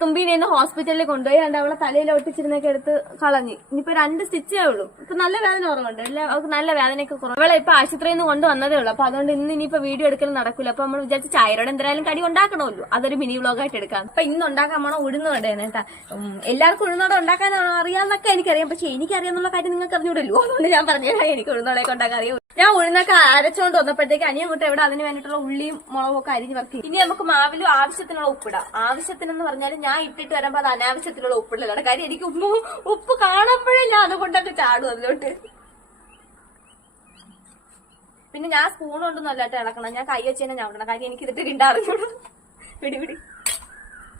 തുമ്പിനെ ഇന്ന് ഹോസ്പിറ്റലിൽ കൊണ്ടുപോയി കണ്ട് അവളെ തലയിൽ ഒട്ടിച്ചിരുന്നൊക്കെ എടുത്ത് കളഞ്ഞു. ഇനിയിപ്പോ രണ്ട് സ്റ്റിച്ചേ ഉള്ളൂ. ഇപ്പൊ നല്ല വേദന കുറവുണ്ട്. അവൾക്ക് നല്ല വേദനയൊക്കെ കുറവ്. അവളെ ഇപ്പൊ ആശുപത്രിയിൽ നിന്ന് കൊണ്ടുവന്നതേ ഉള്ളൂ. അപ്പൊ അതുകൊണ്ട് ഇന്ന് ഇനിയിപ്പോ വീഡിയോ എടുക്കൽ നടക്കില്ല അപ്പൊ നമ്മൾ വിചാരിച്ച ചായരോട് എന്തായാലും കടി ഉണ്ടാക്കണമല്ലോ. അതൊരു മിനി വ്ളോഗായിട്ട് എടുക്കാം. അപ്പൊ ഇന്ന് ഉണ്ടാക്കാൻ വേണം ഉഴുന്ന് കടയാണ് കേട്ടാ. എല്ലാവർക്കും ഉഴുന്നോടെ ഉണ്ടാക്കാൻ അറിയാന്നൊക്കെ എനിക്കറിയാം. പക്ഷെ എനിക്കറിയാന്നുള്ള കാര്യം നിങ്ങൾക്ക് അറിഞ്ഞൂടല്ലോ. അതുകൊണ്ട് ഞാൻ പറഞ്ഞു എനിക്ക് ഉഴുന്നോടെ ഉണ്ടാക്കാൻ അറിയാം. ഞാൻ ഉഴുന്നൊക്കെ അരച്ചോണ്ട് വന്നപ്പോഴത്തേക്ക് അനിയൻ കൂട്ടം എവിടെ? അതിന് വേണ്ടിയിട്ടുള്ള ഉള്ളിയും മുളകും ഒക്കെ അരിഞ്ഞ് വർക്ക് ഇനി നമുക്ക് മാവിലും ആവശ്യത്തിനുള്ള ഉപ്പിടാം ആവശ്യത്തിനെന്ന് പറഞ്ഞാൽ ഞാൻ ഇട്ടിട്ട് വരുമ്പോൾ അത് അനാവശ്യത്തിനുള്ള ഉപ്പിടലാണ് കാര്യം എനിക്ക് ഉപ്പ് ഉപ്പ് കാണുമ്പോഴേ ഞാൻ അതുകൊണ്ടൊക്കെ ചാടും അതിലോട്ട്. പിന്നെ ഞാൻ സ്പൂൺ കൊണ്ടൊന്നും അല്ലാട്ട് ഇളക്കണം ഞാൻ കൈ വെച്ച് തന്നെ ഞാൻ കാര്യം എനിക്ക് ഇതിട്ട് കിണ്ടാറിഞ്ഞോളൂ പിടി പിടി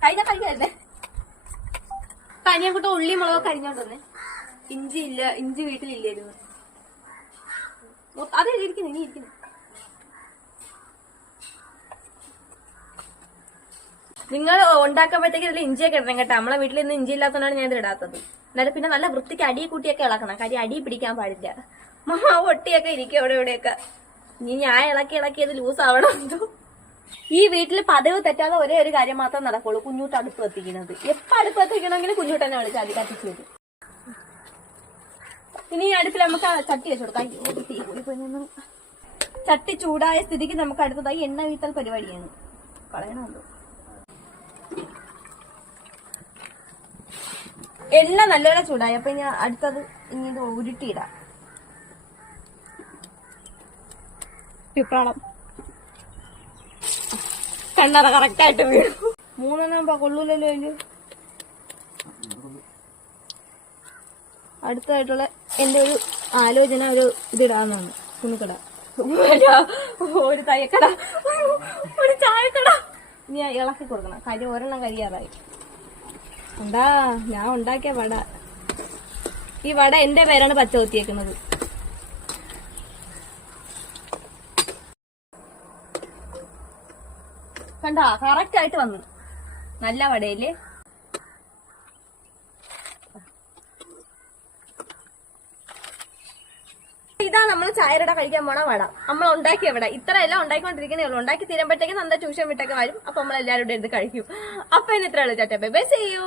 കൈ ഞാൻ കഴിക്കായിരുന്നേ കൂട്ടം ഉള്ളി മുളകൊക്കെ അരിഞ്ഞോണ്ട് വന്നേ. ഇഞ്ചി ഇല്ല ഇഞ്ചി വീട്ടിലില്ലായിരുന്നു. അതെ ഇരിക്കുന്നു ഇനി ഇരിക്കുന്നു. നിങ്ങൾ ഉണ്ടാക്കുമ്പോഴത്തേക്ക് ഇതിൽ ഇഞ്ചിയൊക്കെ ഇടണം കേട്ടോ. നമ്മളെ വീട്ടിൽ ഇന്ന് ഇഞ്ചി ഇല്ലാത്തതുകൊണ്ടാണ് ഞാൻ ഇത് ഇടാത്തത്. എന്നാലും പിന്നെ നല്ല വൃത്തിക്ക് അടി കൂട്ടിയൊക്കെ ഇളക്കണം. കാര്യം അടി പിടിക്കാൻ പാടില്ല. മാവ് ഒട്ടിയൊക്കെ ഇരിക്കും അവിടെ ഇവിടെയൊക്കെ. ഇനി ഞാൻ ഇളക്കി ഇളക്കി അത് ലൂസ് ആവണം ഈ വീട്ടിൽ പതിവ് തെറ്റാതെ ഒരേ ഒരു കാര്യം മാത്രം നടക്കുള്ളൂ. കുഞ്ഞൂട്ട് അടുപ്പ് കത്തിക്കുന്നത്. എപ്പോ അടുപ്പ് കത്തിക്കണമെങ്കിൽ കുഞ്ഞൂട്ടനെ വിളിച്ചാൽ അത് കത്തിച്ചു തരും ഇനി അടുപ്പിൽ നമുക്ക് ചട്ടി വെച്ചു കൊടുക്കാം. ചട്ടി ചൂടായ സ്ഥിതിക്ക് നമുക്ക് അടുത്തതായി എണ്ണ വീത്തൽ പരിപാടിയാണ്. കളയണമല്ലോ. എണ്ണ നല്ലപോലെ ചൂടായി. അപ്പൊ ഞാൻ അടുത്തത് ഇനി ഇത് ഉരുട്ടിയിടാം. പിപ്രാളം. കണ്ണറ കറക്റ്റ് ആയിട്ട് വീണു. മൂന്നെണ്ണം കൊള്ളൂലല്ലോ അതിൽ. അടുത്തായിട്ടുള്ള എന്റെ ഒരു ആലോചന ഒരു ഇതിടാന്നാണ്. തുണിക്കട. ഒരു തയ്യക്കട. ഒരു ചായക്കട. ഇനി ഇളക്കി കൊടുക്കണം. കരി ഒരെണ്ണം കരിയാറായി. എന്താ? ഞാൻ ഉണ്ടാക്കിയ വട. ഈ വട എന്റെ പേരാണ് പച്ച കുത്തിയേക്കുന്നത് കണ്ടാ കറക്റ്റ് ആയിട്ട് വന്നു. നല്ല വടയില്ലേ ഇതാ നമ്മൾ ചായരട കഴിക്കാൻ പോണ വട. നമ്മൾ ഉണ്ടാക്കിയ വട ഇത്ര എല്ലാം ഉണ്ടാക്കിക്കൊണ്ടിരിക്കുന്നേ ഉള്ളൂ. ഉണ്ടാക്കി തീരുമ്പോഴത്തേക്ക് നന്ദ ട്യൂഷൻ വിട്ടൊക്കെ വരും. അപ്പൊ നമ്മൾ എല്ലാവരും കൂടെ എടുത്ത് കഴിക്കും. അപ്പൊ ഇനി ഇത്ര ഉള്ളൂ ചാറ്റ ബൈ ബൈ ചെയ്യൂ